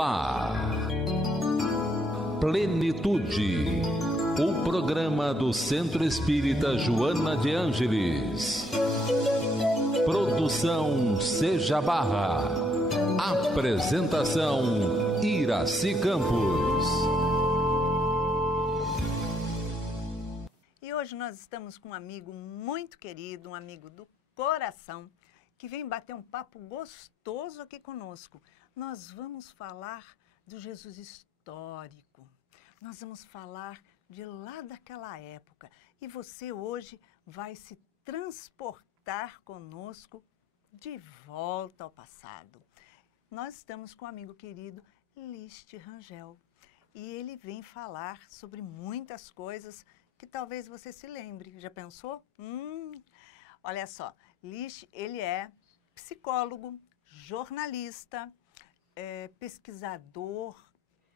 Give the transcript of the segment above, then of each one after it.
No ar, Plenitude, o programa do Centro Espírita Joana de Ângeles. Produção Seja Barra. Apresentação Iraci Campos. E hoje nós estamos com um amigo muito querido, um amigo do coração, que vem bater um papo gostoso aqui conosco. Nós vamos falar do Jesus histórico. Nós vamos falar de lá daquela época. E você hoje vai se transportar conosco de volta ao passado. Nós estamos com um amigo querido, Listi Rangel. E ele vem falar sobre muitas coisas que talvez você se lembre. Já pensou? Olha só, Listi, ele é psicólogo, jornalista, pesquisador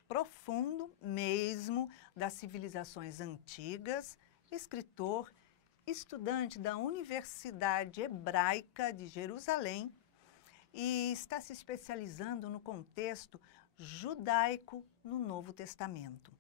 profundo mesmo das civilizações antigas, escritor, estudante da Universidade Hebraica de Jerusalém e está se especializando no contexto judaico no Novo Testamento.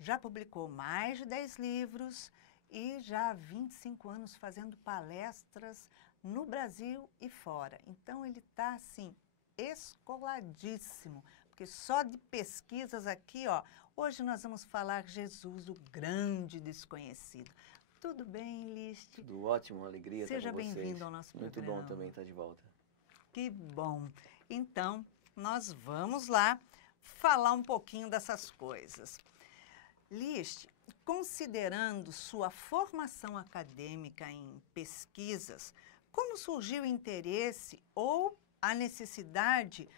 Já publicou mais de 10 livros e já há 25 anos fazendo palestras no Brasil e fora. Então ele está assim, escoladíssimo, porque só de pesquisas aqui, ó, hoje nós vamos falar Jesus, o grande desconhecido. Tudo bem, Listi? Tudo ótimo, uma alegria estar com vocês. Seja bem-vindo ao nosso programa. Muito bom também estar de volta. Que bom. Então, nós vamos lá falar um pouquinho dessas coisas. Listi, considerando sua formação acadêmica em pesquisas, como surgiu o interesse ou a necessidade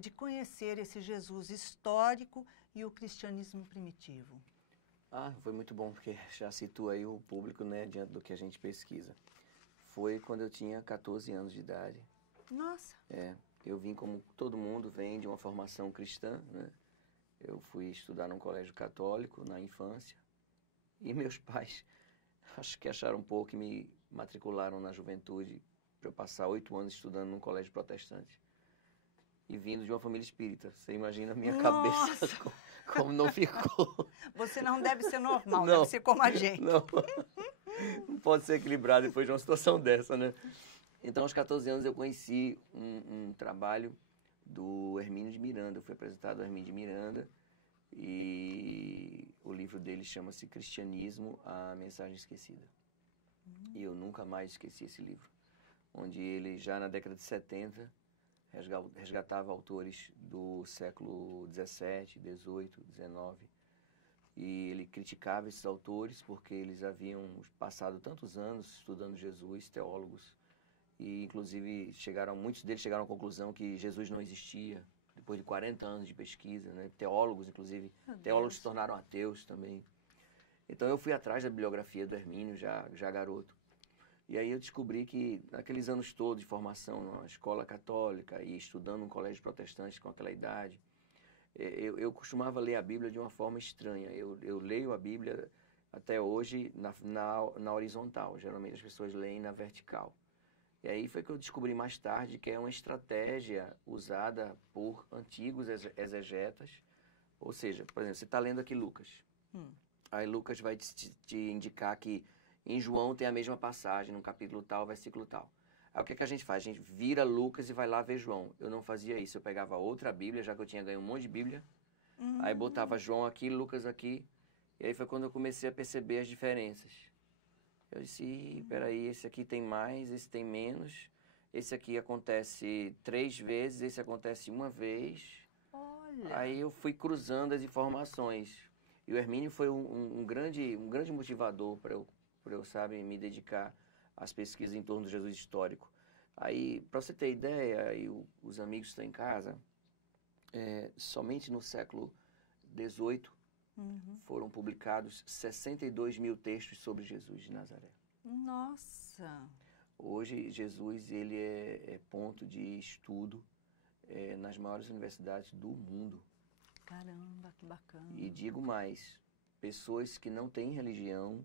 de conhecer esse Jesus histórico e o cristianismo primitivo? Foi muito bom, porque já situa aí o público, né, diante do que a gente pesquisa. Foi quando eu tinha 14 anos de idade. Nossa! Eu vim como todo mundo vem de uma formação cristã, né? Eu fui estudar num colégio católico na infância e meus pais acho que acharam um pouco e me matricularam na juventude para eu passar 8 anos estudando num colégio protestante. E vindo de uma família espírita. Você imagina a minha cabeça como não ficou. Você não deve ser normal, Não, deve ser como a gente. Não pode ser equilibrado depois de uma situação dessa, né? Então, aos 14 anos, eu conheci um trabalho do Hermínio de Miranda. Eu fui apresentado ao Hermínio de Miranda e o livro dele chama-se Cristianismo, a Mensagem Esquecida. E eu nunca mais esqueci esse livro, onde ele, já na década de 70, resgatava autores do século 17, 18, 19, e ele criticava esses autores porque eles haviam passado tantos anos estudando Jesus, teólogos, e inclusive muitos deles chegaram à conclusão que Jesus não existia, depois de 40 anos de pesquisa, né? Teólogos, inclusive, teólogos se tornaram ateus também. Então eu fui atrás da bibliografia do Hermínio, já garoto. E aí eu descobri que naqueles anos todos de formação na escola católica e estudando num colégio protestante com aquela idade, eu costumava ler a Bíblia de uma forma estranha. Eu leio a Bíblia até hoje na horizontal, geralmente as pessoas leem na vertical. E aí foi que eu descobri mais tarde que é uma estratégia usada por antigos exegetas. Ou seja, por exemplo, você está lendo aqui Lucas. Aí Lucas vai te indicar que em João tem a mesma passagem, num capítulo tal, versículo tal. Aí o que a gente faz? A gente vira Lucas e vai lá ver João. Eu não fazia isso, eu pegava outra Bíblia, já que eu tinha ganho um monte de Bíblia. Aí botava João aqui, Lucas aqui. E aí foi quando eu comecei a perceber as diferenças. Eu disse, peraí, esse aqui tem mais, esse tem menos. Esse aqui acontece 3 vezes, esse acontece 1 vez. Olha! Aí eu fui cruzando as informações. E o Hermínio foi um grande motivador para eu, sabe, me dedicar às pesquisas em torno do Jesus histórico. Aí, para você ter ideia, e os amigos que estão em casa, somente no século XVIII foram publicados 62 mil textos sobre Jesus de Nazaré. Nossa! Hoje, Jesus ele é ponto de estudo nas maiores universidades do mundo. Caramba, que bacana! E digo mais, pessoas que não têm religião,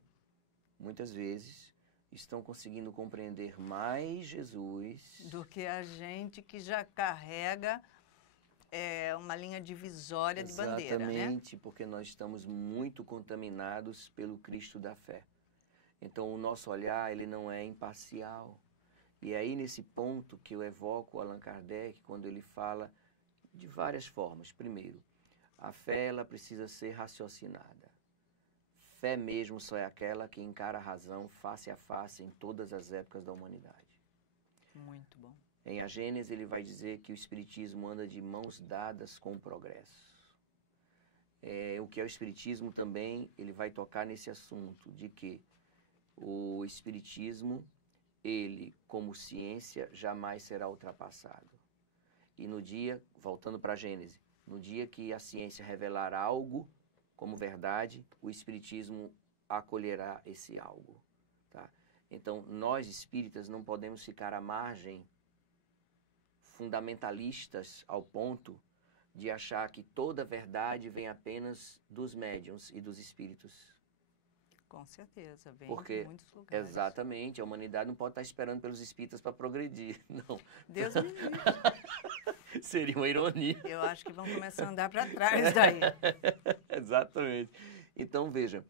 muitas vezes, estão conseguindo compreender mais Jesus do que a gente que já carrega uma linha divisória de bandeira, né? Exatamente, porque nós estamos muito contaminados pelo Cristo da fé. Então, o nosso olhar, ele não é imparcial. E é aí, nesse ponto, que eu evoco Allan Kardec, quando ele fala de várias formas. Primeiro, a fé, ela precisa ser raciocinada. Fé mesmo só é aquela que encara a razão face a face em todas as épocas da humanidade. Muito bom. Em A Gênese, ele vai dizer que o Espiritismo anda de mãos dadas com o progresso. O que é o Espiritismo também, ele vai tocar nesse assunto de que o Espiritismo, ele, como ciência, jamais será ultrapassado. E no dia, voltando para a Gênese, no dia que a ciência revelar algo como verdade, o Espiritismo acolherá esse algo. Tá? Então, nós espíritas não podemos ficar à margem, fundamentalistas ao ponto de achar que toda verdade vem apenas dos médiuns e dos espíritos. Com certeza, vem Porque, de muitos lugares. exatamente, a humanidade não pode estar esperando pelos espíritas para progredir, não. Deus me livre. Seria uma ironia. Eu acho que vão começar a andar para trás daí. Exatamente. Então, veja,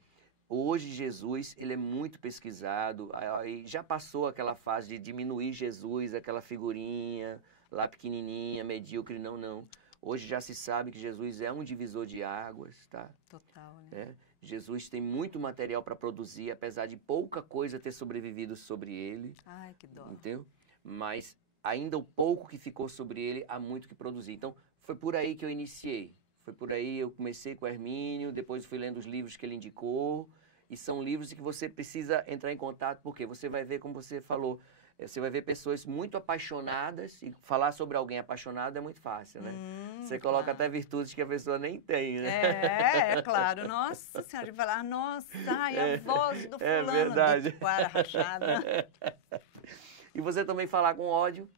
hoje Jesus, ele é muito pesquisado, aí já passou aquela fase de diminuir Jesus, aquela figurinha lá pequenininha, medíocre, não. Hoje já se sabe que Jesus é um divisor de águas, tá? Total, né? Jesus tem muito material para produzir, apesar de pouca coisa ter sobrevivido sobre ele. Ai, que dó. Entendeu? Mas ainda o pouco que ficou sobre ele, há muito que produzir. Então, foi por aí que eu iniciei. Foi por aí eu comecei com o Hermínio, depois fui lendo os livros que ele indicou. E são livros que você precisa entrar em contato, porque você vai ver, como você falou, você vai ver pessoas muito apaixonadas, e falar sobre alguém apaixonado é muito fácil, né? Você coloca até virtudes que a pessoa nem tem, né? É claro. Nossa Senhora, de falar, nossa, ai, a voz do fulano, é verdade. de quara rachada. E você também falar com ódio,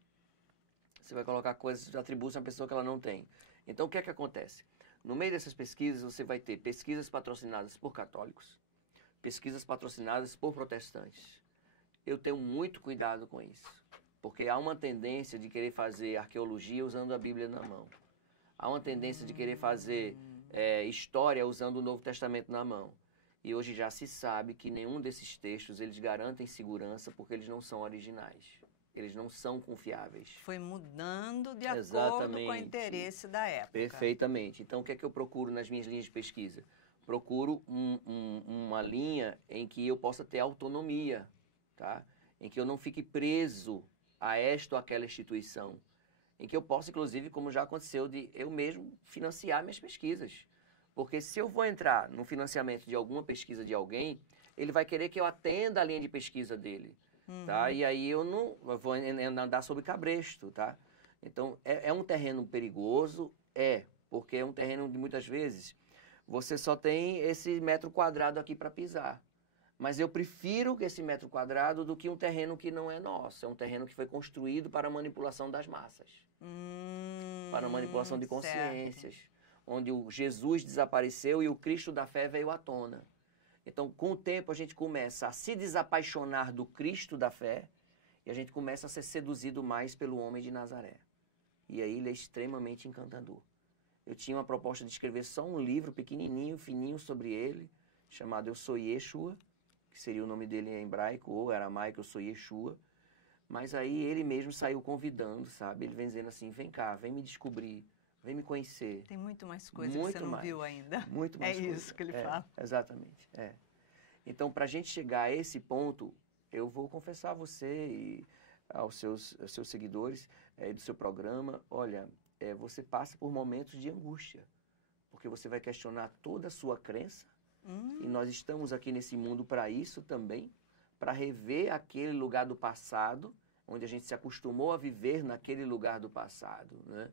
você vai colocar coisas, atributos a uma pessoa que ela não tem. Então, o que é que acontece? No meio dessas pesquisas, você vai ter pesquisas patrocinadas por católicos, pesquisas patrocinadas por protestantes. Eu tenho muito cuidado com isso, porque há uma tendência de querer fazer arqueologia usando a Bíblia na mão. Há uma tendência de querer fazer história usando o Novo Testamento na mão. E hoje já se sabe que nenhum desses textos eles garantem segurança porque eles não são originais. Eles não são confiáveis. Foi mudando de acordo com o interesse da época. Perfeitamente. Então, o que é que eu procuro nas minhas linhas de pesquisa? Procuro uma linha em que eu possa ter autonomia, tá? Em que eu não fique preso a esta ou aquela instituição. Em que eu possa, inclusive, como já aconteceu, de eu mesmo financiar minhas pesquisas. Porque se eu vou entrar no financiamento de alguma pesquisa de alguém, ele vai querer que eu atenda a linha de pesquisa dele. Tá? E aí eu não vou andar sobre cabresto, tá? Então, é um terreno perigoso? Porque é um terreno onde muitas vezes você só tem esse metro quadrado aqui para pisar. Mas eu prefiro esse metro quadrado do que um terreno que não é nosso. É um terreno que foi construído para a manipulação das massas. Para a manipulação de consciências. Certo. Onde o Jesus desapareceu e o Cristo da fé veio à tona. Então, com o tempo, a gente começa a se desapaixonar do Cristo da fé e a gente começa a ser seduzido mais pelo homem de Nazaré. E aí ele é extremamente encantador. Eu tinha uma proposta de escrever só um livro pequenininho, fininho sobre ele, chamado Eu Sou Yeshua, que seria o nome dele em hebraico ou aramaico, Eu Sou Yeshua. Mas aí ele mesmo saiu convidando, sabe? Ele vem dizendo assim, vem cá, vem me descobrir. Vem me conhecer. Tem muito mais coisa que você não viu ainda. Muito mais coisa. É isso que ele fala. Exatamente. Então, para a gente chegar a esse ponto, eu vou confessar a você e aos seus seguidores do seu programa, olha, você passa por momentos de angústia, porque você vai questionar toda a sua crença, e nós estamos aqui nesse mundo para isso também, para rever aquele lugar do passado, onde a gente se acostumou a viver naquele lugar do passado, né?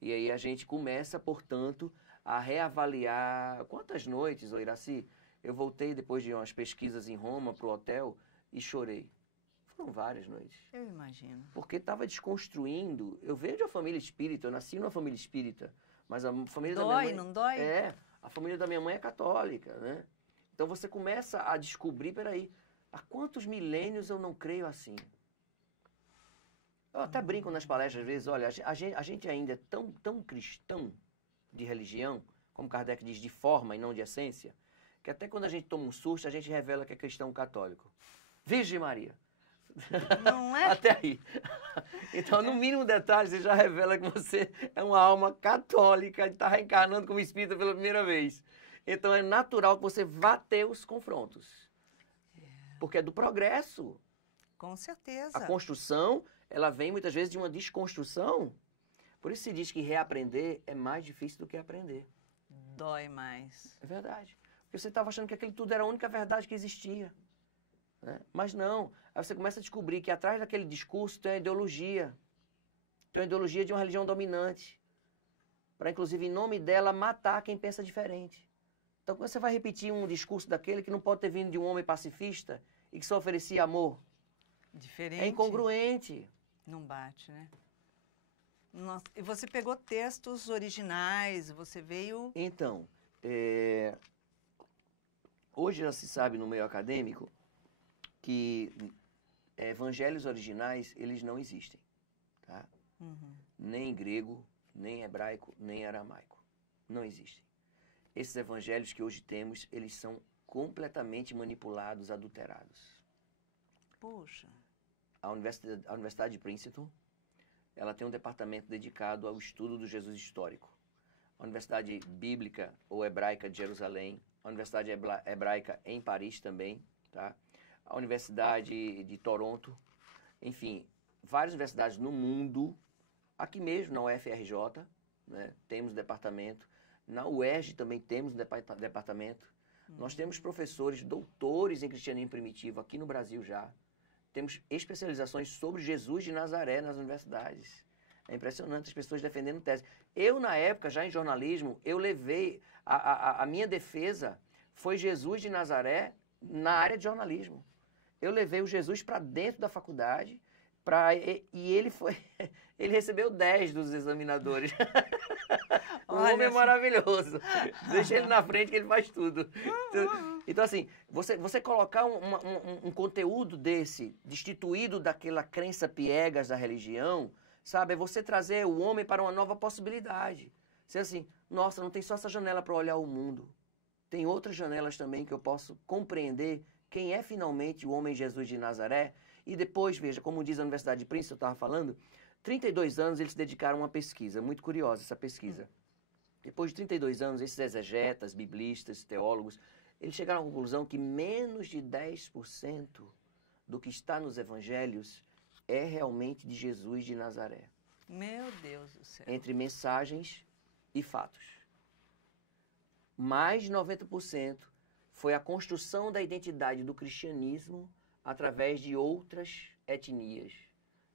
E aí a gente começa, portanto, a reavaliar. Quantas noites, ô Iraci, eu voltei depois de umas pesquisas em Roma para o hotel e chorei. Foram várias noites. Eu imagino. Porque estava desconstruindo. Eu venho de uma família espírita, eu nasci numa família espírita, mas a família da minha mãe... Não dói? A família da minha mãe é católica, né? Então você começa a descobrir, peraí, há quantos milênios eu não creio assim? Eu até brinco nas palestras, às vezes, olha, a gente ainda é tão cristão de religião, como Kardec diz, de forma e não de essência, que até quando a gente toma um susto, a gente revela que é cristão católico. Virgem Maria. Não é? Até aí. Então, no mínimo detalhe, você já revela que você é uma alma católica, está reencarnando como espírita pela primeira vez. Então, é natural que você vá ter os confrontos. Porque é do progresso. Com certeza. A construção, ela vem muitas vezes de uma desconstrução. Por isso se diz que reaprender é mais difícil do que aprender. Dói mais. É verdade. Porque você estava achando que aquilo tudo era a única verdade que existia. Né? Mas não. Aí você começa a descobrir que atrás daquele discurso tem a ideologia. Tem a ideologia de uma religião dominante. Para, inclusive, em nome dela, matar quem pensa diferente. Então, quando você vai repetir um discurso daquele que não pode ter vindo de um homem pacifista e que só oferecia amor, Diferente. é incongruente. Não bate, né? Nossa, e você pegou textos originais, você veio... Então, hoje já se sabe no meio acadêmico que evangelhos originais, eles não existem. Tá? Uhum. Nem em grego, nem em hebraico, nem em aramaico. Não existem. Esses evangelhos que hoje temos, eles são completamente manipulados, adulterados. Puxa. A Universidade de Princeton, ela tem um departamento dedicado ao estudo do Jesus histórico. A Universidade Bíblica ou Hebraica de Jerusalém, a Universidade Hebraica em Paris também, tá? A Universidade de Toronto, enfim, várias universidades no mundo, aqui mesmo na UFRJ, né, temos departamento, na UERJ também temos um departamento. Nós temos professores, doutores em cristianismo primitivo aqui no Brasil já. Temos especializações sobre Jesus de Nazaré nas universidades. É impressionante as pessoas defendendo tese. Eu, na época, já em jornalismo, eu levei... A minha defesa foi Jesus de Nazaré na área de jornalismo. Eu levei o Jesus para dentro da faculdade e ele foi... Ele recebeu 10 dos examinadores. O homem é maravilhoso. Deixa ele na frente que ele faz tudo. Então, assim, você colocar um conteúdo desse, destituído daquela crença piegas da religião, sabe? É você trazer o homem para uma nova possibilidade. Ser assim, nossa, não tem só essa janela para olhar o mundo. Tem outras janelas também que eu posso compreender quem é finalmente o homem Jesus de Nazaré. E depois, veja, como diz a Universidade de Princeton, eu estava falando, 32 anos eles se dedicaram a uma pesquisa, muito curiosa essa pesquisa. Depois de 32 anos, esses exegetas, biblistas, teólogos, eles chegaram à conclusão que menos de 10% do que está nos evangelhos é realmente de Jesus de Nazaré. Meu Deus do céu. Entre mensagens e fatos. Mais de 90% foi a construção da identidade do cristianismo através de outras etnias.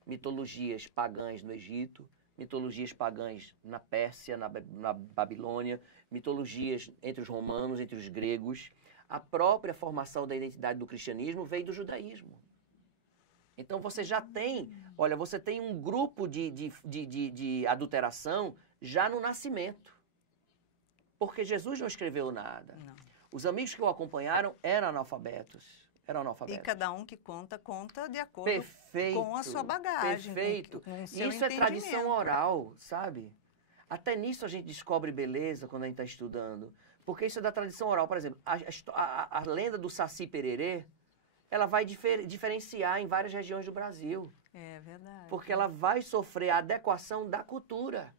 Mitologias pagãs no Egito, mitologias pagãs na Pérsia, na Babilônia, mitologias entre os romanos, entre os gregos. A própria formação da identidade do cristianismo veio do judaísmo. Então você já tem, olha, você tem um grupo de adulteração já no nascimento. Porque Jesus não escreveu nada. Não. Os amigos que o acompanharam eram analfabetos. E cada um que conta de acordo perfeito, com a sua bagagem. Perfeito. Com o seu isso é tradição oral, sabe? Até nisso a gente descobre beleza quando a gente está estudando. Porque isso é da tradição oral. Por exemplo, a lenda do Saci Pererê, ela vai diferenciar em várias regiões do Brasil. É verdade. Porque ela vai sofrer a adequação da cultura.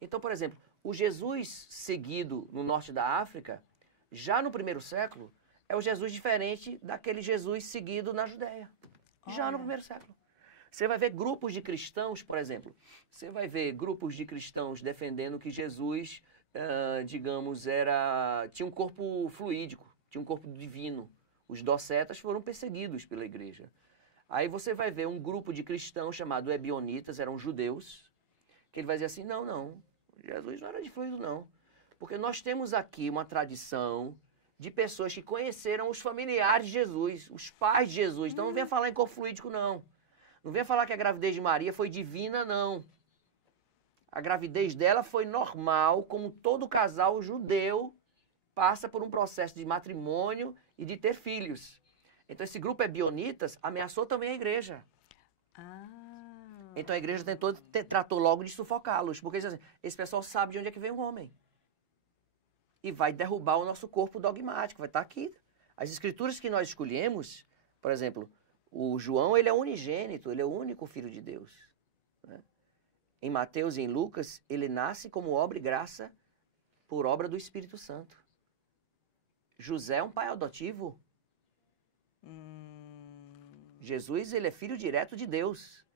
Então, por exemplo, o Jesus seguido no norte da África, já no primeiro século, é o Jesus diferente daquele Jesus seguido na Judéia. Já no primeiro século. Você vai ver grupos de cristãos, por exemplo. Você vai ver grupos de cristãos defendendo que Jesus, digamos, tinha um corpo fluídico, tinha um corpo divino. Os docetas foram perseguidos pela igreja. Aí você vai ver um grupo de cristãos chamado Ebionitas, eram judeus, que ele vai dizer assim, não, Jesus não era de fluido, não. Porque nós temos aqui uma tradição de pessoas que conheceram os familiares de Jesus, os pais de Jesus. Então não venha falar em corpo fluídico, não. Não venha falar que a gravidez de Maria foi divina, não. A gravidez dela foi normal, como todo casal judeu passa por um processo de matrimônio e de ter filhos. Então esse grupo Ebionitas ameaçou também a igreja. Então a igreja tratou logo de sufocá-los, porque diz assim, esse pessoal sabe de onde é que vem o homem. E vai derrubar o nosso corpo dogmático, vai estar aqui. As escrituras que nós escolhemos, por exemplo, o João, ele é unigênito, ele é o único filho de Deus. Né? Em Mateus e em Lucas, ele nasce como obra e graça por obra do Espírito Santo. José é um pai adotivo. Jesus, ele é filho direto de Deus.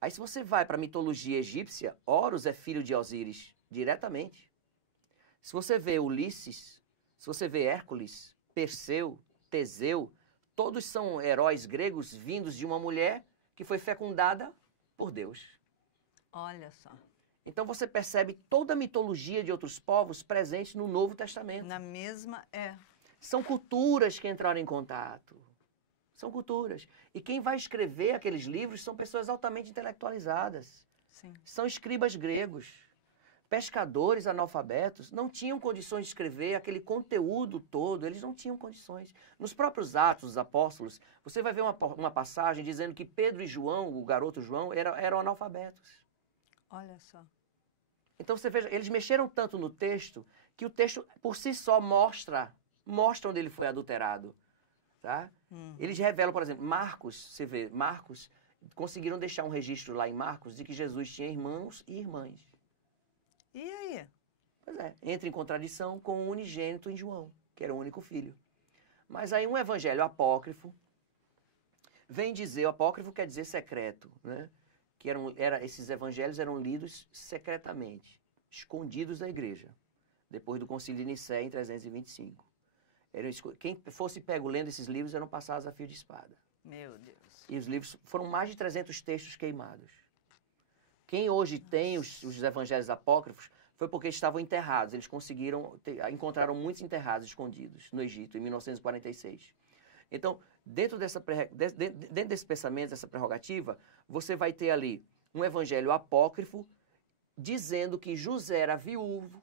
Aí se você vai para a mitologia egípcia, Horus é filho de Osíris, diretamente. Se você vê Ulisses, se você vê Hércules, Perseu, Teseu, todos são heróis gregos vindos de uma mulher que foi fecundada por Deus. Olha só. Então você percebe toda a mitologia de outros povos presente no Novo Testamento. Na mesma, São culturas que entraram em contato. São culturas. E quem vai escrever aqueles livros são pessoas altamente intelectualizadas. Sim. São escribas gregos. Pescadores analfabetos não tinham condições de escrever aquele conteúdo todo, eles não tinham condições. Nos próprios Atos dos Apóstolos, você vai ver uma passagem dizendo que Pedro e João, o garoto João, eram analfabetos. Olha só. Então você veja, eles mexeram tanto no texto, que o texto por si só mostra onde ele foi adulterado. Tá? Eles revelam, por exemplo, Marcos, você vê, Marcos, conseguiram deixar um registro lá em Marcos de que Jesus tinha irmãos e irmãs. E aí? Pois é, entra em contradição com o unigênito em João, que era o único filho. Mas aí um evangelho apócrifo vem dizer, o apócrifo quer dizer secreto, né? Que esses evangelhos eram lidos secretamente, escondidos da igreja, depois do concílio de Nicéia em 325. Quem fosse pego lendo esses livros eram passados a fio de espada. Meu Deus. E os livros foram mais de 300 textos queimados. Quem hoje tem os evangelhos apócrifos foi porque estavam enterrados. Eles encontraram muitos enterrados escondidos no Egito, em 1946. Então, dentro desse pensamento, dessa prerrogativa, você vai ter ali um evangelho apócrifo dizendo que José era viúvo,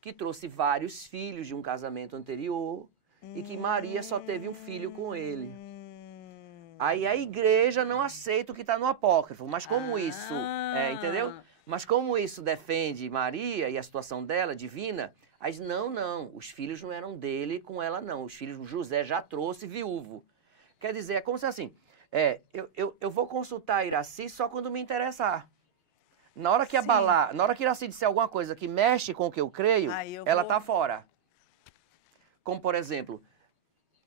que trouxe vários filhos de um casamento anterior e que Maria só teve um filho com ele. Aí a igreja não aceita o que está no apócrifo, mas como isso, entendeu? Mas como isso defende Maria e a situação dela, divina, aí diz, não, os filhos não eram dele com ela não, os filhos José já trouxe viúvo. Quer dizer, é como se assim, eu vou consultar a Iraci só quando me interessar. Na hora que abalar, na hora que Iraci disser alguma coisa que mexe com o que eu creio, ela está fora. Como, por exemplo,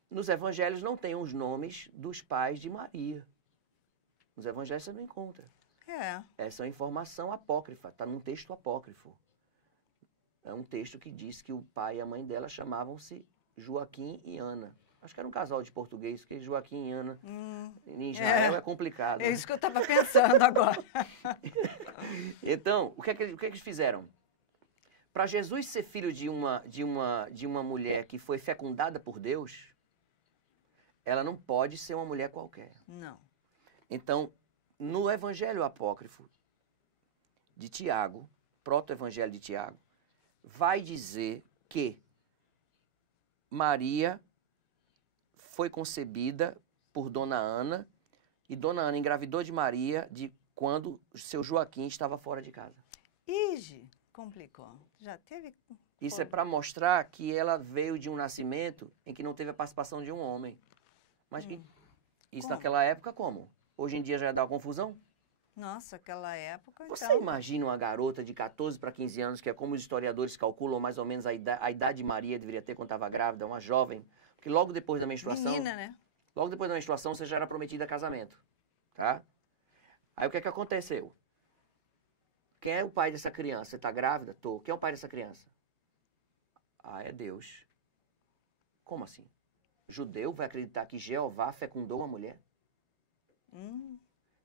nos evangelhos não tem os nomes dos pais de Maria. Nos evangelhos você não encontra. Essa é uma informação apócrifa, está num texto apócrifo. É um texto que diz que o pai e a mãe dela chamavam-se Joaquim e Ana. Acho que era um casal de português, porque Joaquim e Ana em Israel é complicado. É isso que eu estava pensando agora. Então, o que é que eles fizeram? Para Jesus ser filho de uma mulher que foi fecundada por Deus, ela não pode ser uma mulher qualquer. Não. Então, no Evangelho Apócrifo de Tiago, proto-evangelho de Tiago, vai dizer que Maria foi concebida por Dona Ana e Dona Ana engravidou de Maria quando seu Joaquim estava fora de casa. Ige, complicou. Já teve... Isso é para mostrar que ela veio de um nascimento em que não teve a participação de um homem. Mas isso naquela época como? Hoje em dia já dá confusão? Nossa, aquela época, Você então... imagina uma garota de 14 para 15 anos, que é como os historiadores calculam mais ou menos a idade de Maria deveria ter quando estava grávida, uma jovem, porque logo depois da menstruação... Menina, né? Logo depois da menstruação você já era prometida a casamento, tá? Aí o que é que aconteceu? Quem é o pai dessa criança? Você está grávida? Tô. Quem é o pai dessa criança? É Deus. Como assim? Judeu vai acreditar que Jeová fecundou uma mulher?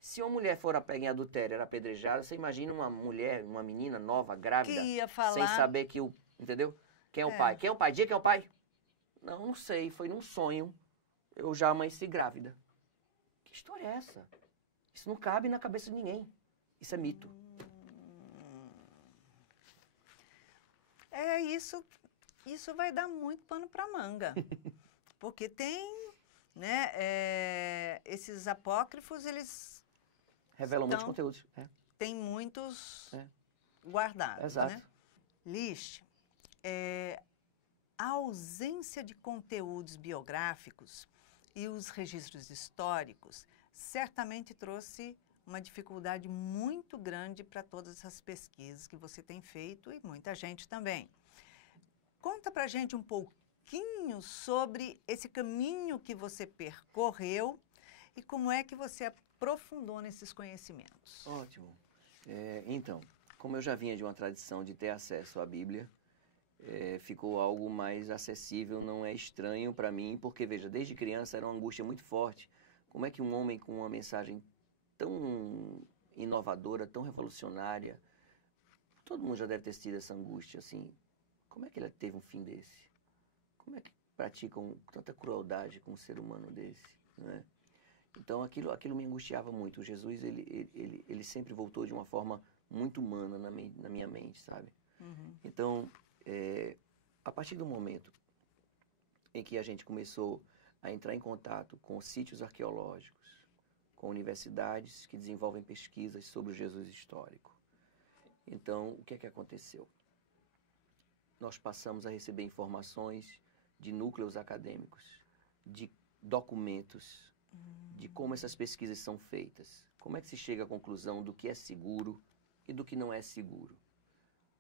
Se uma mulher for pega em adultério, era apedrejada, você imagina uma mulher, uma menina nova, grávida, que ia falar... sem saber que o... Entendeu? Quem é o pai? Quem é o pai? Diga quem é o pai? Não sei, foi num sonho. Eu já amanheci grávida. Que história é essa? Isso não cabe na cabeça de ninguém. Isso é mito. Isso vai dar muito pano para manga. Porque tem, né, esses apócrifos, eles Revelam muitos Então, conteúdos. É. Tem muitos É. guardados, Exato. né? Lixe, a ausência de conteúdos biográficos e os registros históricos certamente trouxe uma dificuldade muito grande para todas essas pesquisas que você tem feito e muita gente também. Conta para a gente um pouquinho sobre esse caminho que você percorreu e como é que você aprofundou nesses conhecimentos. Ótimo. Então, como eu já vinha de uma tradição de ter acesso à Bíblia, ficou algo mais acessível, não é estranho para mim, porque, veja, desde criança era uma angústia muito forte. Como é que um homem com uma mensagem tão inovadora, tão revolucionária, todo mundo já deve ter tido essa angústia, assim, como é que ele teve um fim desse? Como é que praticam tanta crueldade com um ser humano desse, né? Então, aquilo me angustiava muito. Jesus, ele sempre voltou de uma forma muito humana na minha mente, sabe? Uhum. Então, a partir do momento em que a gente começou a entrar em contato com sítios arqueológicos, com universidades que desenvolvem pesquisas sobre o Jesus histórico, então, o que é que aconteceu? Nós passamos a receber informações de núcleos acadêmicos, de documentos, de como essas pesquisas são feitas, como é que se chega à conclusão do que é seguro e do que não é seguro,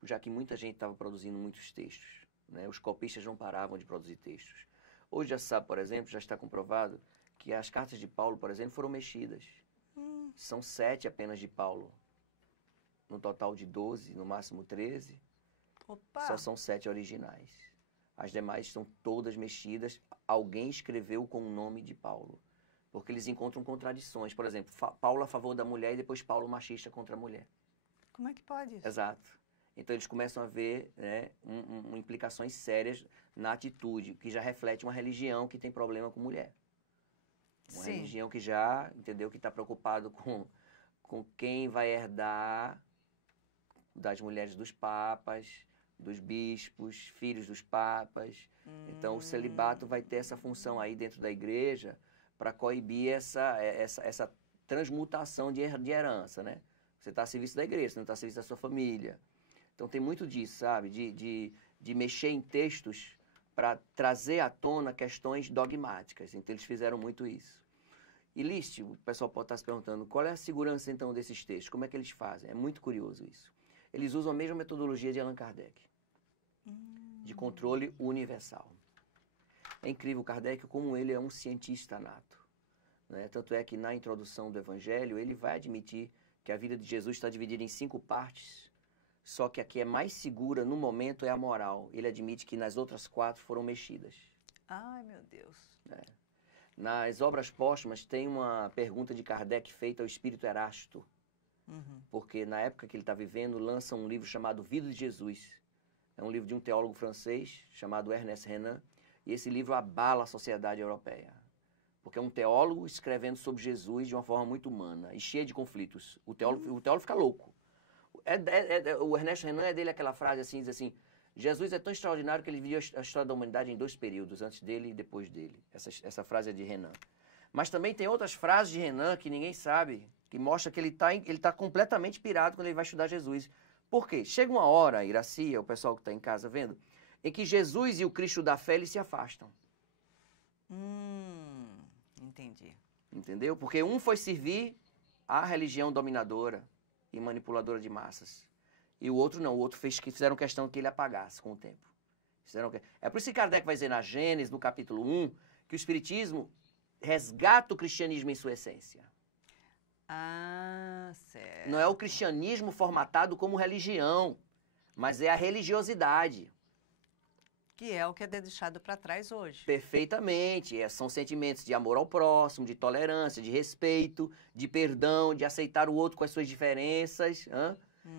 já que muita gente estava produzindo muitos textos, né? Os copistas não paravam de produzir textos. Hoje já se sabe, por exemplo, já está comprovado que as cartas de Paulo, por exemplo, foram mexidas. São 7 apenas de Paulo, no total de 12, no máximo 13, Opa! só são 7 originais. As demais estão todas mexidas, alguém escreveu com o nome de Paulo. Porque eles encontram contradições. Por exemplo, Paulo a favor da mulher e depois Paulo machista contra a mulher. Como é que pode isso? Exato. Então eles começam a ver, né, implicações sérias na atitude, que já reflete uma religião que tem problema com mulher. Uma Sim. religião que já, entendeu, que está preocupado com quem vai herdar das mulheres dos papas, dos bispos, filhos dos papas. Então o celibato vai ter essa função aí dentro da igreja para coibir essa transmutação de herança, né? Você está a serviço da igreja, você não está a serviço da sua família. Então tem muito disso, sabe? De mexer em textos para trazer à tona questões dogmáticas. Então eles fizeram muito isso. E List, o pessoal pode estar se perguntando, qual é a segurança então desses textos? Como é que eles fazem? É muito curioso isso. Eles usam a mesma metodologia de Allan Kardec, de controle universal. É incrível Kardec como ele é um cientista nato, né? Tanto é que na introdução do Evangelho ele vai admitir que a vida de Jesus está dividida em 5 partes, só que a que é mais segura no momento é a moral. Ele admite que nas outras 4 foram mexidas. Ai, meu Deus. Nas obras póstumas tem uma pergunta de Kardec feita ao espírito Erasto, porque na época que ele está vivendo lança um livro chamado Vida de Jesus. É um livro de um teólogo francês chamado Ernest Renan, e esse livro abala a sociedade europeia, porque é um teólogo escrevendo sobre Jesus de uma forma muito humana e cheia de conflitos. O teólogo fica louco. O Ernest Renan é dele aquela frase assim, diz assim, Jesus é tão extraordinário que ele viu a história da humanidade em 2 períodos, antes dele e depois dele. Essa frase é de Renan. Mas também tem outras frases de Renan que ninguém sabe, que mostra que ele tá completamente pirado quando ele vai estudar Jesus. Por quê? Chega uma hora, Iracia, o pessoal que está em casa vendo, em que Jesus e o Cristo da fé eles se afastam. Entendi. Entendeu? Porque um foi servir à religião dominadora e manipuladora de massas. E o outro não, o outro fizeram questão que ele apagasse com o tempo. É por isso que Kardec vai dizer na Gênesis, no capítulo 1, que o Espiritismo resgata o cristianismo em sua essência. Ah, certo. Não é o cristianismo formatado como religião, mas é a religiosidade. Que é o que é deixado para trás hoje. Perfeitamente. São sentimentos de amor ao próximo, de tolerância, de respeito, de perdão, de aceitar o outro com as suas diferenças.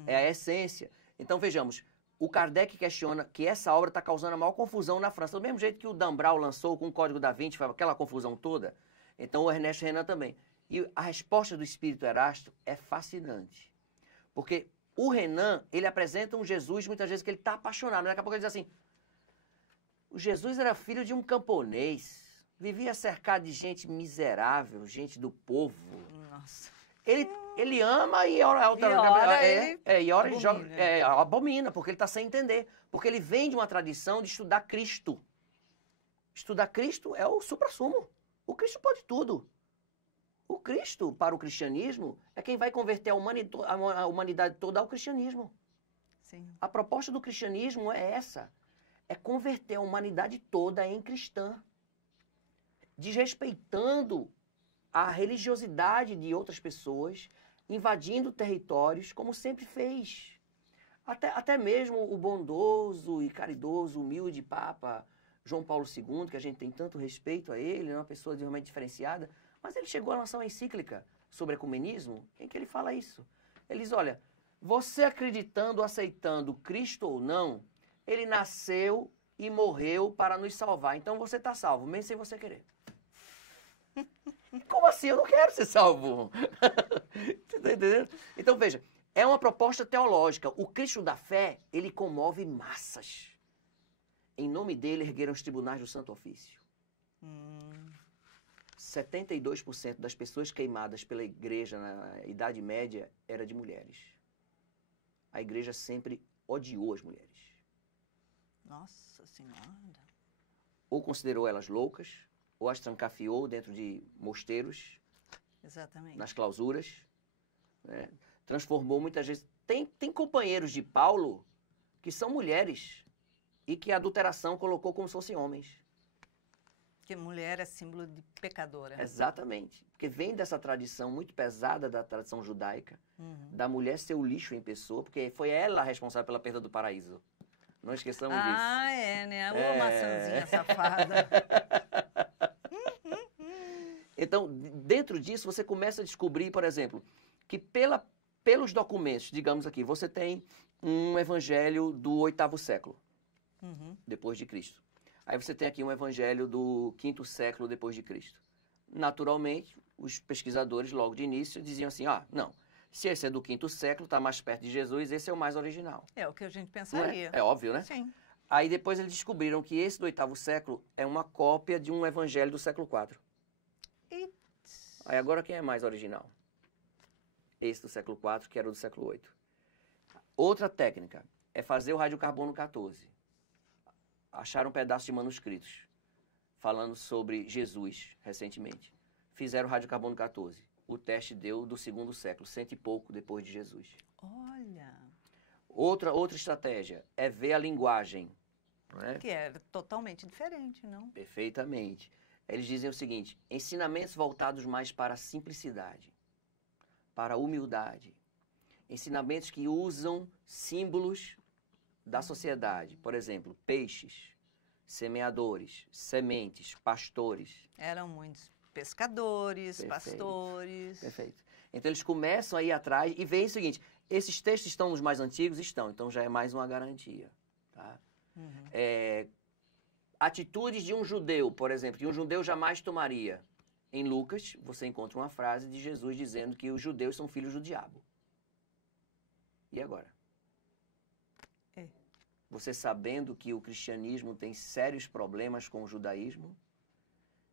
É a essência. Então, vejamos, o Kardec questiona que essa obra está causando a maior confusão na França. Do mesmo jeito que o Dan Brown lançou com o Código da Vinci, aquela confusão toda, então o Ernest Renan também. E a resposta do Espírito Erasto é fascinante. Porque o Renan, ele apresenta um Jesus, muitas vezes, que ele está apaixonado. Mas daqui a pouco ele diz assim, o Jesus era filho de um camponês, vivia cercado de gente miserável, gente do povo. Nossa. Ele ama e ora, ele ele joga, abomina, porque ele está sem entender. Porque ele vem de uma tradição de estudar Cristo. Estudar Cristo é o suprassumo. O Cristo pode tudo. O Cristo, para o cristianismo, é quem vai converter a humanidade toda ao cristianismo. Sim. A proposta do cristianismo é essa. É converter a humanidade toda em cristã. Desrespeitando a religiosidade de outras pessoas, invadindo territórios, como sempre fez. Até mesmo o bondoso e caridoso, humilde Papa João Paulo II, que a gente tem tanto respeito a ele, é uma pessoa realmente diferenciada, mas ele chegou a lançar uma encíclica sobre ecumenismo, em que ele fala isso. Ele diz, olha, você acreditando, aceitando Cristo ou não, ele nasceu e morreu para nos salvar. Então você está salvo, mesmo sem você querer. Como assim? Eu não quero ser salvo. Você está entendendo? Então veja, é uma proposta teológica. O Cristo da fé, ele comove massas. Em nome dele ergueram os tribunais do Santo Ofício. 72% das pessoas queimadas pela igreja na Idade Média era de mulheres. A igreja sempre odiou as mulheres. Nossa Senhora. Ou considerou elas loucas, ou as trancafiou dentro de mosteiros, Exatamente. nas clausuras. Né? Transformou muitas vezes... Tem companheiros de Paulo que são mulheres e que a adulteração colocou como se fossem homens. Porque mulher é símbolo de pecadora. Exatamente. Porque vem dessa tradição muito pesada da tradição judaica, da mulher ser o lixo em pessoa, porque foi ela a responsável pela perda do paraíso. Não esqueçamos disso. Ah, é, né? Ô, maçãzinha safada. Então, dentro disso, você começa a descobrir, por exemplo, que pelos documentos, digamos aqui, você tem um evangelho do 8º século, depois de Cristo. Aí você tem aqui um evangelho do 5º século depois de Cristo. Naturalmente, os pesquisadores, logo de início, diziam assim, não, se esse é do 5º século, está mais perto de Jesus, esse é o mais original. É o que a gente pensaria. É óbvio, né? Sim. Aí depois eles descobriram que esse do 8º século é uma cópia de um evangelho do século IV. Aí agora quem é mais original? Esse do século IV, que era o do século VIII. Outra técnica é fazer o radiocarbono 14. Acharam um pedaço de manuscritos falando sobre Jesus recentemente. Fizeram o radiocarbono 14. O teste deu do 2º século, 100 e pouco depois de Jesus. Olha. Outra estratégia é ver a linguagem. Né? Que é totalmente diferente, não? Perfeitamente. Eles dizem o seguinte, ensinamentos voltados mais para a simplicidade, para a humildade. Ensinamentos que usam símbolos da sociedade. Por exemplo, peixes, semeadores, sementes, pastores. Eram muitos pescadores, Perfeito. pastores. Perfeito. Então eles começam a ir atrás e veem o seguinte, esses textos estão nos mais antigos? Estão, então já é mais uma garantia. Tá? Atitudes de um judeu, por exemplo, que um judeu jamais tomaria. Em Lucas, você encontra uma frase de Jesus dizendo que os judeus são filhos do diabo. E agora? Você sabendo que o cristianismo tem sérios problemas com o judaísmo,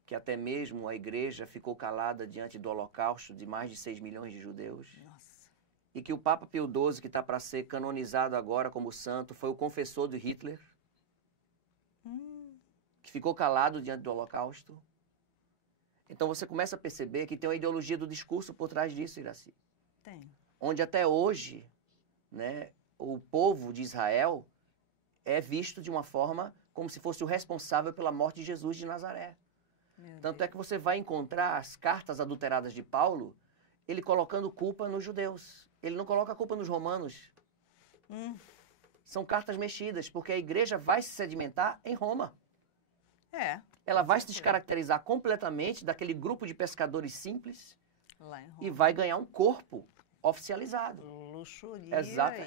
que até mesmo a igreja ficou calada diante do holocausto de mais de 6 milhões de judeus. Nossa. E que o Papa Pio XII, que está para ser canonizado agora como santo, foi o confessor de Hitler, que ficou calado diante do holocausto. Então você começa a perceber que tem uma ideologia do discurso por trás disso, Iraci. Tem. Onde até hoje, né, o povo de Israel é visto de uma forma como se fosse o responsável pela morte de Jesus de Nazaré. Tanto é que você vai encontrar as cartas adulteradas de Paulo, ele colocando culpa nos judeus. Ele não coloca a culpa nos romanos. São cartas mexidas, porque a igreja vai se sedimentar em Roma. Ela vai se descaracterizar completamente daquele grupo de pescadores simples lá em Roma. E vai ganhar um corpo oficializado. Luxuria.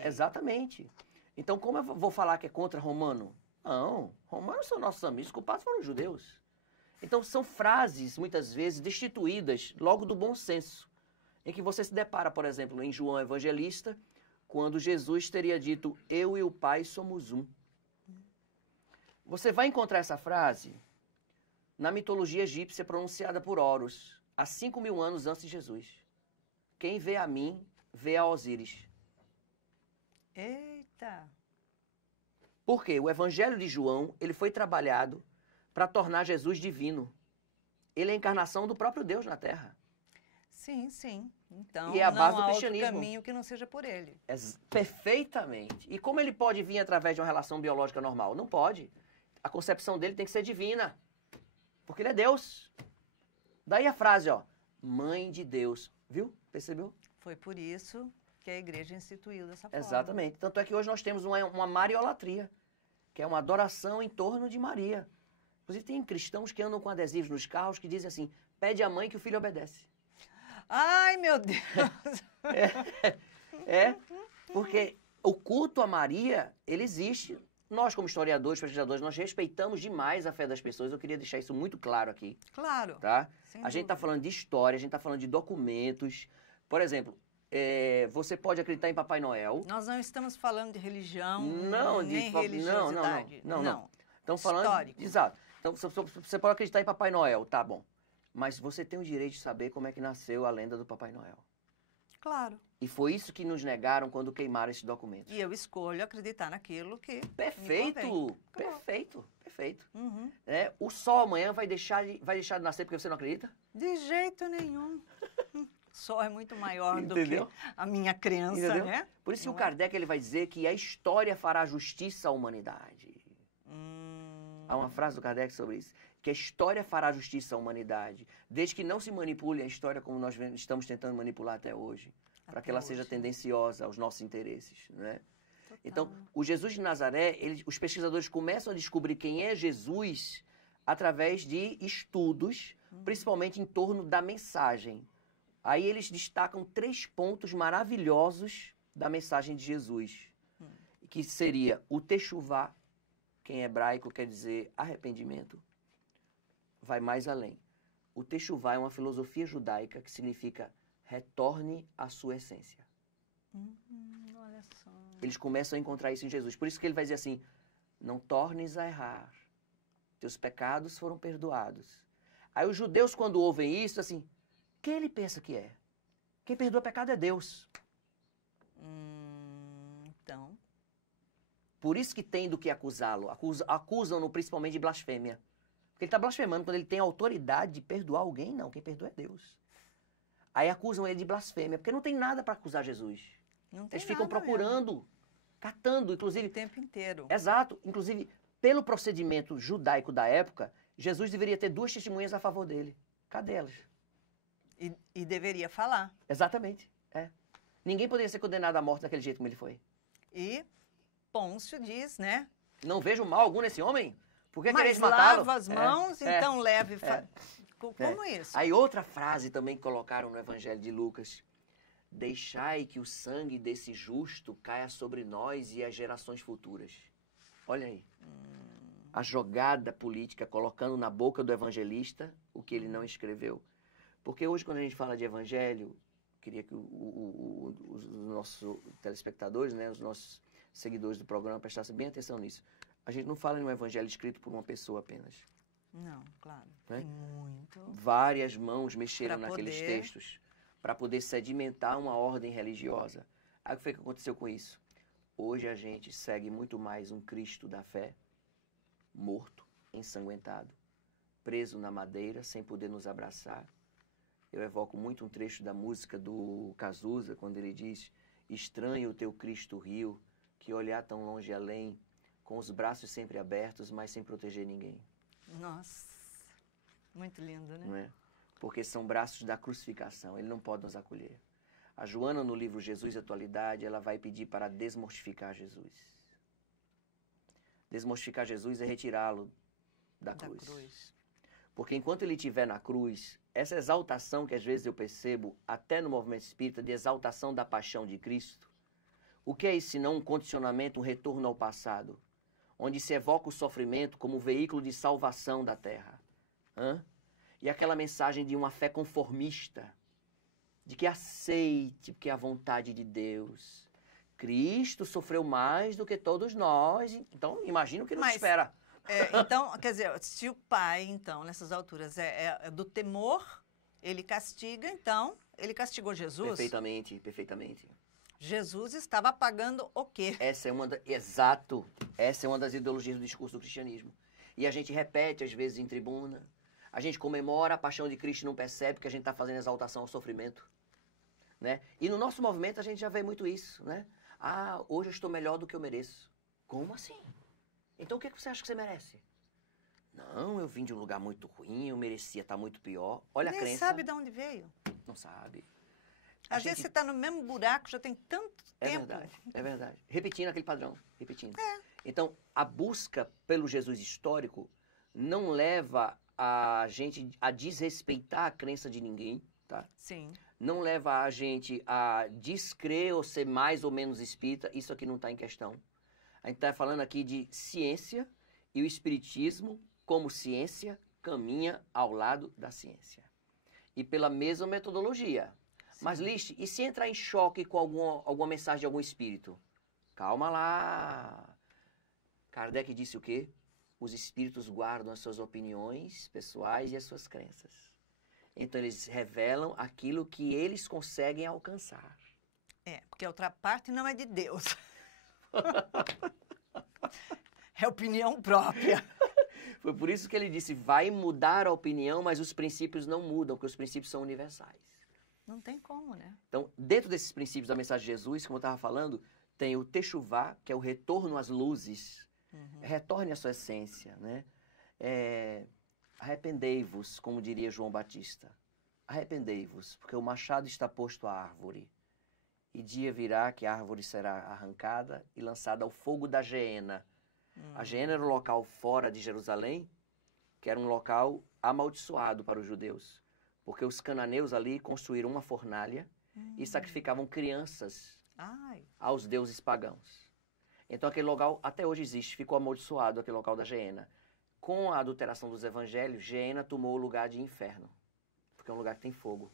Exatamente. Então, como eu vou falar que é contra romano? Não, romanos são nossos amigos, os culpados foram os judeus. Então, são frases, muitas vezes, destituídas logo do bom senso, em que você se depara, por exemplo, em João Evangelista, quando Jesus teria dito, eu e o Pai somos um. Você vai encontrar essa frase na mitologia egípcia pronunciada por Horus, há 5.000 anos antes de Jesus. quem vê a mim, vê a Osíris. Eita! Porque o Evangelho de João, ele foi trabalhado para tornar Jesus divino. Ele é a encarnação do próprio Deus na Terra. Sim, sim. Então, E é a base não do há outro cristianismo. caminho que não seja por ele. Perfeitamente. E como ele pode vir através de uma relação biológica normal? Não pode. A concepção dele tem que ser divina. Porque ele é Deus. Daí a frase, ó, mãe de Deus. Viu? Percebeu? Foi por isso que a igreja instituiu dessa forma. Exatamente. Tanto é que hoje nós temos uma mariolatria, que é uma adoração em torno de Maria. Inclusive tem cristãos que andam com adesivos nos carros que dizem assim, pede à mãe que o filho obedece. Ai, meu Deus! Porque o culto a Maria, ele existe. Nós, como historiadores, pesquisadores, nós respeitamos demais a fé das pessoas. Eu queria deixar isso muito claro aqui. Claro. Tá? Sem A gente está dúvida. falando de história, a gente está falando de documentos. Por exemplo, você pode acreditar em Papai Noel. Nós não estamos falando de religião, Não, nem não. religiosidade. Estamos falando... Histórico. Exato. Então, você pode acreditar em Papai Noel, tá bom. Mas você tem o direito de saber como é que nasceu a lenda do Papai Noel. Claro. E foi isso que nos negaram quando queimaram esse documento. E eu escolho acreditar naquilo que Perfeito! me convém. Acabou. Perfeito, perfeito. Uhum. O sol amanhã vai deixar de nascer porque você não acredita? De jeito nenhum. Só é muito maior Entendeu? do que a minha crença, Entendeu? né? Por isso que Não o é? Kardec ele vai dizer que a história fará justiça à humanidade. Há uma frase do Kardec sobre isso. Que a história fará justiça à humanidade. Desde que não se manipule a história como nós estamos tentando manipular até hoje. Para que ela seja tendenciosa aos nossos interesses. Né? Total. Então, o Jesus de Nazaré, os pesquisadores começam a descobrir quem é Jesus através de estudos, principalmente em torno da mensagem. Aí eles destacam 3 pontos maravilhosos da mensagem de Jesus. Que seria o Techuvá, que em hebraico quer dizer arrependimento. Vai mais além. O Techuvá é uma filosofia judaica que significa retorne à sua essência. Olha só. Eles começam a encontrar isso em Jesus. Por isso que ele vai dizer assim, não tornes a errar. Teus pecados foram perdoados. Aí os judeus, quando ouvem isso, assim, quem ele pensa que é? Quem perdoa pecado é Deus. Então, Por isso que tem do que acusá-lo. Acusam-no principalmente de blasfêmia. Porque ele está blasfemando quando ele tem autoridade de perdoar alguém. Não, quem perdoa é Deus. Aí acusam ele de blasfêmia, porque não tem nada para acusar Jesus. não tem Eles ficam nada procurando, catando, mesmo. inclusive... O tempo inteiro. Exato. Inclusive, pelo procedimento judaico da época, Jesus deveria ter 2 testemunhas a favor dele. Cadê elas? E deveria falar. Exatamente. Ninguém poderia ser condenado à morte daquele jeito como ele foi. E Pôncio diz, né? Não vejo mal algum nesse homem. Por que Mas quereis matá-lo? lava as mãos, então leve... Como É. isso? Aí outra frase também que colocaram no Evangelho de Lucas. Deixai que o sangue desse justo caia sobre nós e as gerações futuras. Olha aí. A jogada política colocando na boca do evangelista o que ele não escreveu. Porque hoje, quando a gente fala de evangelho, queria que os nossos telespectadores, né, os nossos seguidores do programa prestassem bem atenção nisso. A gente não fala em um evangelho escrito por uma pessoa apenas. Não, claro. Né? Tem muito. Várias mãos mexeram Pra naqueles poder- textos para poder sedimentar uma ordem religiosa. Aí o que foi que aconteceu com isso? Hoje a gente segue muito mais um Cristo da fé, morto, ensanguentado, preso na madeira, sem poder nos abraçar. Eu evoco muito um trecho da música do Cazuza, quando ele diz: estranho o teu Cristo rio, que olhar tão longe além, com os braços sempre abertos, mas sem proteger ninguém. Nossa, muito lindo, né? Não é? Porque são braços da crucificação, ele não pode nos acolher. A Joana, no livro Jesus e Atualidade, ela vai pedir para desmortificar Jesus. Desmortificar Jesus é retirá-lo da cruz. Porque enquanto ele estiver na cruz, essa exaltação que às vezes eu percebo, até no movimento espírita, de exaltação da paixão de Cristo, o que é isso senão um condicionamento, um retorno ao passado, onde se evoca o sofrimento como veículo de salvação da terra. E aquela mensagem de uma fé conformista, de que aceite, porque é a vontade de Deus. Cristo sofreu mais do que todos nós, então imagina o que nos espera. Então, quer dizer, se o pai, então, nessas alturas, é do temor Ele castiga, então, ele castigou Jesus? Perfeitamente, perfeitamente. Jesus estava pagando o quê? Exato. Essa é uma das ideologias do discurso do cristianismo. E a gente repete, às vezes, em tribuna. A gente comemora a paixão de Cristo e não percebe que a gente está fazendo exaltação ao sofrimento. Né? E no nosso movimento a gente já vê muito isso. Né? Ah, hoje eu estou melhor do que eu mereço. Como assim? Então o que você acha que você merece? Não, eu vim de um lugar muito ruim, eu merecia estar muito pior. Olha a crença. Nem sabe de onde veio. Não sabe. Às vezes você está no mesmo buraco, já tem tanto tempo. É verdade. Repetindo aquele padrão, repetindo. Então, a busca pelo Jesus histórico não leva a gente a desrespeitar a crença de ninguém, tá? Sim. Não leva a gente a descrer ou ser mais ou menos espírita, isso aqui não está em questão. A gente está falando aqui de ciência e o espiritismo, como ciência, caminha ao lado da ciência. E pela mesma metodologia. Sim. Mas, Liz, e se entrar em choque com alguma mensagem de algum espírito? Calma lá. Kardec disse o quê? Os espíritos guardam as suas opiniões pessoais e as suas crenças. Então, eles revelam aquilo que eles conseguem alcançar. Porque a outra parte não é de Deus. É opinião própria. Foi por isso que ele disse, vai mudar a opinião, mas os princípios não mudam, porque os princípios são universais. Não tem como, né? Então, dentro desses princípios da mensagem de Jesus, como eu estava falando, tem o Techuvá, que é o retorno às luzes. Retorne à sua essência, né? Arrependei-vos, como diria João Batista. Arrependei-vos, porque o machado está posto à árvore. E dia virá que a árvore será arrancada e lançada ao fogo da geena. A geena era um local fora de Jerusalém, que era um local amaldiçoado para os judeus. Porque os cananeus ali construíram uma fornalha e sacrificavam crianças aos deuses pagãos. Então aquele local até hoje existe, ficou amaldiçoado aquele local da geena. Com a adulteração dos evangelhos, geena tomou o lugar de inferno. Porque é um lugar que tem fogo.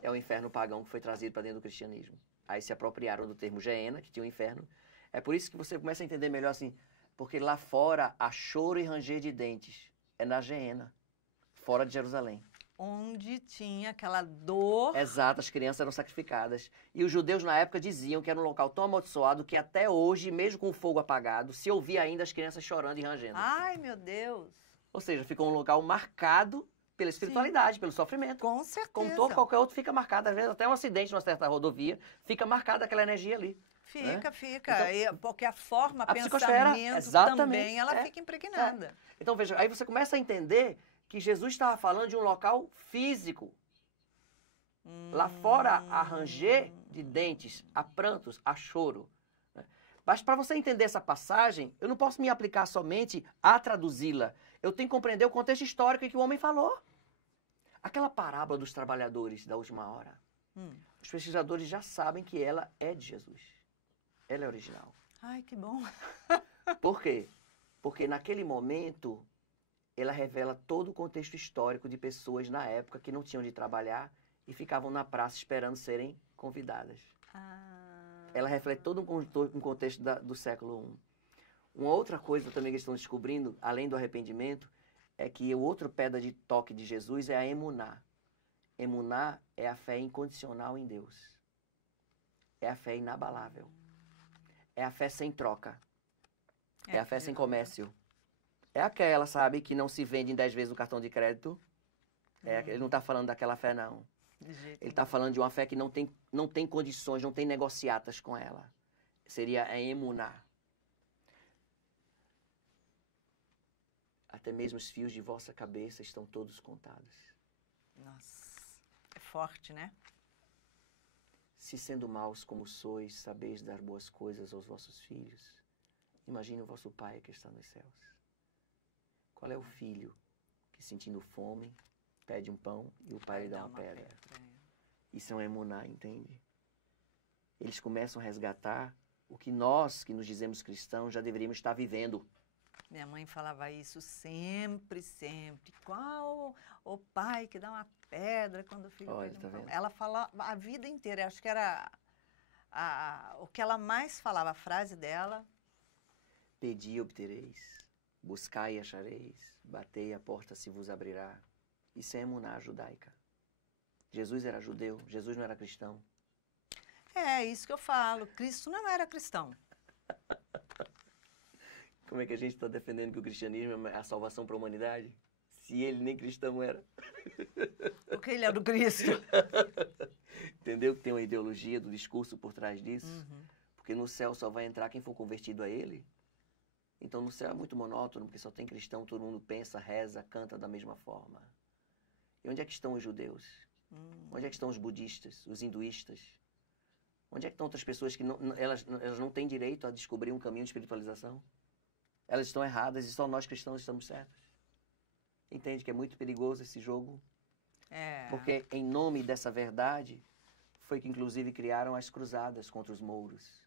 É o inferno pagão que foi trazido para dentro do cristianismo. Aí se apropriaram do termo geena, que tinha o inferno. É por isso que você começa a entender melhor assim, porque lá fora há choro e ranger de dentes. É na geena, fora de Jerusalém. Onde tinha aquela dor. Exato, as crianças eram sacrificadas. E os judeus na época diziam que era um local tão amaldiçoado que até hoje, mesmo com o fogo apagado, se ouvia ainda as crianças chorando e rangendo. Ai, meu Deus. Ou seja, ficou um local marcado pela espiritualidade, pelo sofrimento. Com certeza. Como todo qualquer outro fica marcado. Às vezes até um acidente numa certa rodovia, fica marcada aquela energia ali. Fica. Então, porque a forma, a pensamento também, ela fica impregnada. Então, veja, aí você começa a entender que Jesus estava falando de um local físico. Lá fora, há ranger de dentes, há prantos, há choro. Mas para você entender essa passagem, eu não posso me aplicar somente a traduzi-la. Eu tenho que compreender o contexto histórico em que o homem falou. Aquela parábola dos trabalhadores da última hora. Os pesquisadores já sabem que ela é de Jesus. Ela é original. Ai, que bom. Por quê? Porque naquele momento, ela revela todo o contexto histórico de pessoas na época que não tinham de trabalhar e ficavam na praça esperando serem convidadas. Ela reflete todo um contexto do século I. Uma outra coisa também que eles estão descobrindo, além do arrependimento, é que o outro pedra de toque de Jesus é a emuná. Emuná é a fé incondicional em Deus. É a fé inabalável. É a fé sem troca. É a fé sem comércio. É aquela, sabe, que não se vende em 10 vezes no cartão de crédito. Ele não está falando daquela fé, não. Ele está falando de uma fé que não tem condições, não tem negociatas com ela. Seria a emuná. Até mesmo os fios de vossa cabeça estão todos contados. Nossa, é forte, né? Se sendo maus como sois, sabeis dar boas coisas aos vossos filhos, imagine o vosso Pai que está nos céus. Qual é o filho que, sentindo fome, pede um pão e o pai lhe dá uma pedra? Isso é um emuná, entende? Eles começam a resgatar o que nós, que nos dizemos cristãos, já deveríamos estar vivendo. Minha mãe falava isso sempre, sempre. Qual o pai que dá uma pedra quando o filho pede um pão? Ela falava a vida inteira. Acho que era o que ela mais falava, a frase dela. Pedi e obtereis, buscai e achareis, batei a porta se vos abrirá. e sem emuná judaica. Jesus era judeu, Jesus não era cristão. É isso que eu falo. Cristo não era cristão. Como é que a gente está defendendo que o cristianismo é a salvação para a humanidade? Se ele nem cristão era. Porque ele era o Cristo. Entendeu que tem uma ideologia do discurso por trás disso? Uhum. Porque no céu só vai entrar quem for convertido a ele. Então no céu é muito monótono, porque só tem cristão, todo mundo pensa, reza, canta da mesma forma. E onde é que estão os judeus? Onde é que estão os budistas, os hinduístas? Onde é que estão outras pessoas que elas não têm direito a descobrir um caminho de espiritualização? Elas estão erradas e só nós cristãos estamos certos. Entende que é muito perigoso esse jogo? É. Porque em nome dessa verdade foi que inclusive criaram as cruzadas contra os mouros.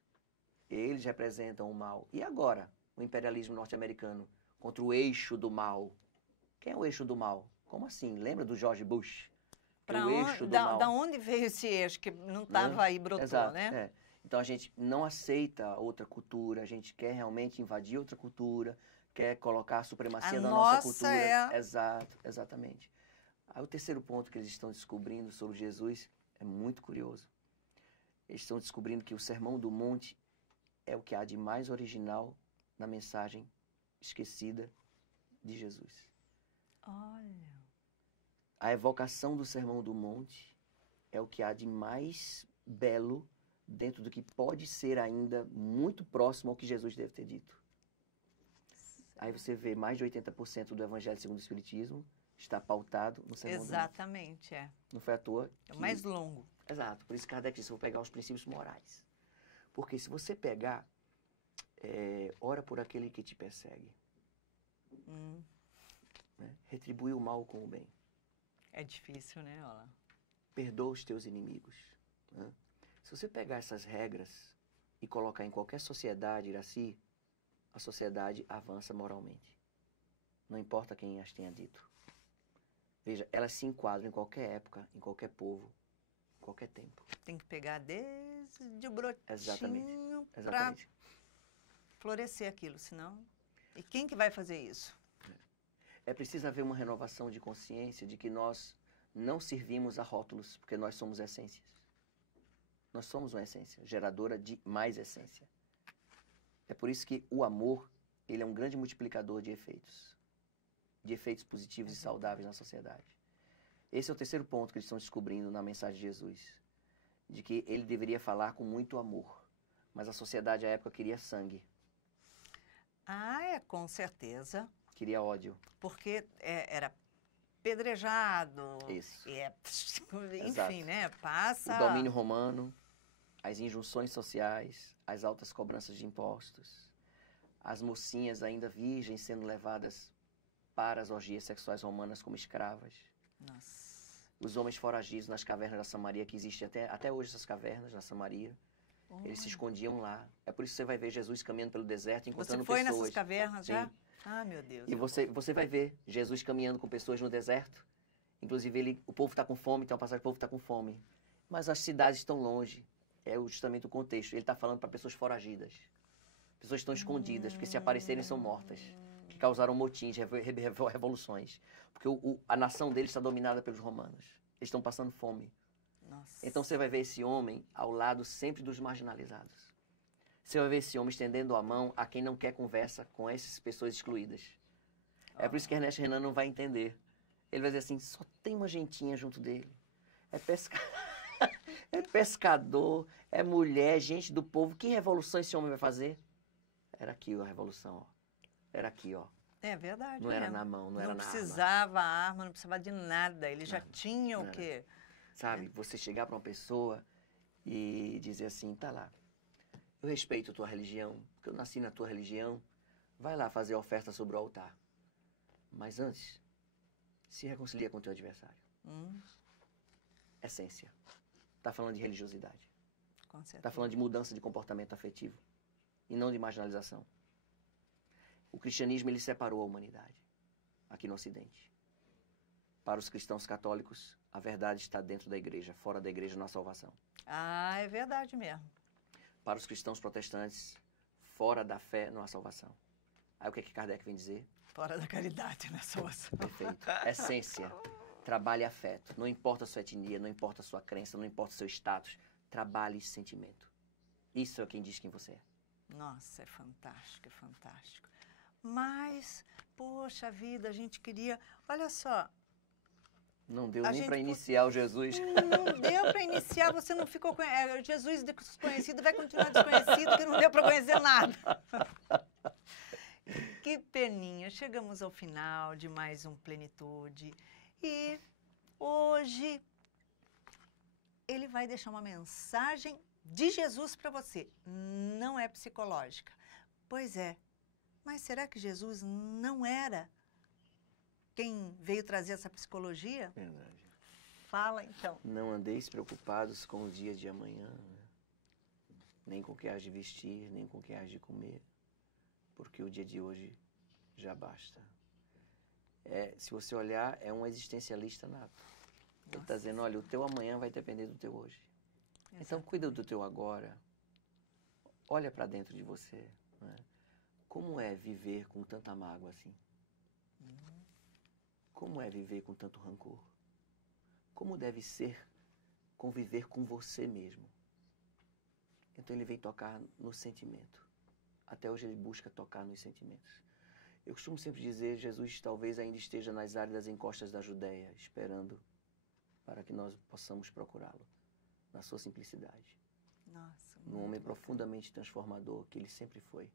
Eles representam o mal. E agora, o imperialismo norte-americano contra o eixo do mal? Quem é o eixo do mal? Como assim? Lembra do George Bush? Da onde veio esse eixo que não estava aí, brotou, exato, né? É. Então a gente não aceita outra cultura, a gente quer realmente invadir outra cultura, quer colocar a supremacia da nossa cultura. Exato, exatamente. Aí o terceiro ponto que eles estão descobrindo sobre Jesus é muito curioso. Eles estão descobrindo que o Sermão do Monte é o que há de mais original na mensagem esquecida de Jesus. Olha. A evocação do Sermão do Monte é o que há de mais belo dentro do que pode ser ainda muito próximo ao que Jesus deve ter dito. Aí você vê mais de 80% do Evangelho segundo o Espiritismo está pautado no Sermão do Monte. Exatamente, é. Não foi à toa É o mais longo. Exato. Por isso Kardec disse, eu vou pegar os princípios morais. Porque se você pegar, ora por aquele que te persegue. Né? Retribui o mal com o bem. É difícil, né, Ola? Perdoa os teus inimigos. Né? Se você pegar essas regras e colocar em qualquer sociedade, Iraci, a sociedade avança moralmente. Não importa quem as tenha dito. Veja, elas se enquadram em qualquer época, em qualquer povo, em qualquer tempo. Tem que pegar desde o brotinho para florescer aquilo, senão... E quem que vai fazer isso? É preciso haver uma renovação de consciência de que nós não servimos a rótulos, porque nós somos essências. Nós somos uma essência, geradora de mais essência. É por isso que o amor, ele é um grande multiplicador de efeitos positivos e saudáveis na sociedade. Esse é o terceiro ponto que eles estão descobrindo na mensagem de Jesus, de que ele deveria falar com muito amor, mas a sociedade à época queria sangue. Ah, é, com certeza. Queria ódio. Porque era pedrejado. Isso. Enfim, exato. Né? Passa... O domínio romano, as injunções sociais, as altas cobranças de impostos, as mocinhas ainda virgens sendo levadas para as orgias sexuais romanas como escravas. Nossa. Os homens foragidos nas cavernas da Samaria, que existem até hoje essas cavernas na Samaria. Eles se escondiam lá. É por isso que você vai ver Jesus caminhando pelo deserto, encontrando pessoas. Você foi nessas cavernas já? Sim. Ah, meu Deus. E você vai ver Jesus caminhando com pessoas no deserto. Inclusive, o povo está com fome, tem uma passagem, o povo está com fome. Mas as cidades estão longe. É justamente o contexto. Ele está falando para pessoas foragidas. Pessoas que estão escondidas, porque se aparecerem são mortas. Que causaram motins, revoluções. Porque a nação deles está dominada pelos romanos. Eles estão passando fome. Nossa. Então você vai ver esse homem ao lado sempre dos marginalizados. Você vai ver esse homem estendendo a mão a quem não quer conversa com essas pessoas excluídas. É por isso que Ernesto Renan não vai entender. Ele vai dizer assim, só tem uma gentinha junto dele. É pescador, é mulher, gente do povo. Que revolução esse homem vai fazer? Era aqui ó, a revolução, ó. Era aqui, ó. É verdade. Não era na mão, não era na arma. Não precisava arma, não precisava de nada. Ele já tinha o quê? Sabe, você chegar para uma pessoa e dizer assim, tá lá, eu respeito a tua religião, porque eu nasci na tua religião, vai lá fazer oferta sobre o altar. Mas antes, se reconcilia com o teu adversário. Essência. Está falando de religiosidade. Com certeza. Está falando de mudança de comportamento afetivo e não de marginalização. O cristianismo, ele separou a humanidade aqui no Ocidente. Para os cristãos católicos, a verdade está dentro da igreja, fora da igreja não há salvação. Ah, é verdade mesmo. Para os cristãos protestantes, fora da fé não há salvação. Aí o que Kardec vem dizer? Fora da caridade, né, salvação. Perfeito. Essência. Trabalhe afeto. Não importa a sua etnia, não importa a sua crença, não importa o seu status. Trabalhe sentimento. Isso é quem diz quem você é. Nossa, é fantástico, é fantástico. Mas, poxa vida, a gente queria... Olha só... Não deu nem para iniciar o Jesus. Não deu para iniciar, você não ficou... Jesus desconhecido vai continuar desconhecido, que não deu para conhecer nada. Que peninha. Chegamos ao final de mais um Plenitude. E hoje ele vai deixar uma mensagem de Jesus para você. Não é psicológica. Pois é. Mas será que Jesus não era quem veio trazer essa psicologia? Verdade. Fala, então. Não andeis preocupados com o dia de amanhã, né? Nem com o que hás de vestir, nem com o que hás de comer, porque o dia de hoje já basta. Se você olhar, é um existencialista nato. Ele está dizendo, olha, o teu amanhã vai depender do teu hoje. Exato. Então, cuida do teu agora. Olha para dentro de você. Né? Como é viver com tanta mágoa assim? Como é viver com tanto rancor? Como deve ser conviver com você mesmo? Então ele vem tocar no sentimento. Até hoje ele busca tocar nos sentimentos. Eu costumo sempre dizer, Jesus talvez ainda esteja nas áreas encostas da Judéia, esperando para que nós possamos procurá-lo, na sua simplicidade. Nossa, num homem profundamente transformador, que ele sempre foi.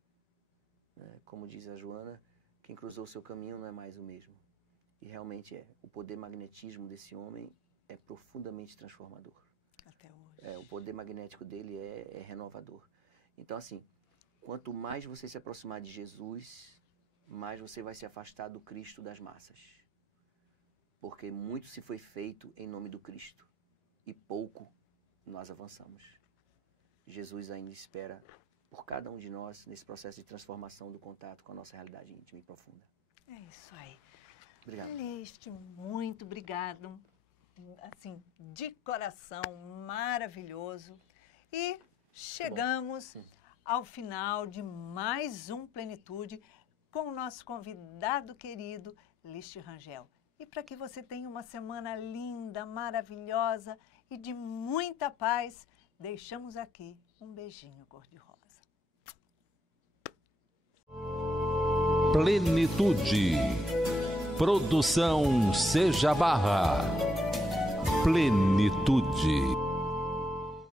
Como diz a Joana, quem cruzou o seu caminho não é mais o mesmo. E realmente é. O poder magnetismo desse homem é profundamente transformador. Até hoje. O poder magnético dele é renovador. Então, assim, quanto mais você se aproximar de Jesus, mais você vai se afastar do Cristo das massas. Porque muito se foi feito em nome do Cristo e pouco nós avançamos. Jesus ainda espera por cada um de nós nesse processo de transformação do contato com a nossa realidade íntima e profunda. É isso aí. Obrigado. Celeste, muito obrigado. Assim, de coração, maravilhoso. E chegamos ao final de mais um Plenitude com o nosso convidado querido, Listi Rangel. E para que você tenha uma semana linda, maravilhosa e de muita paz, deixamos aqui um beijinho cor-de-rosa. Plenitude. Produção Seja Barra. Plenitude.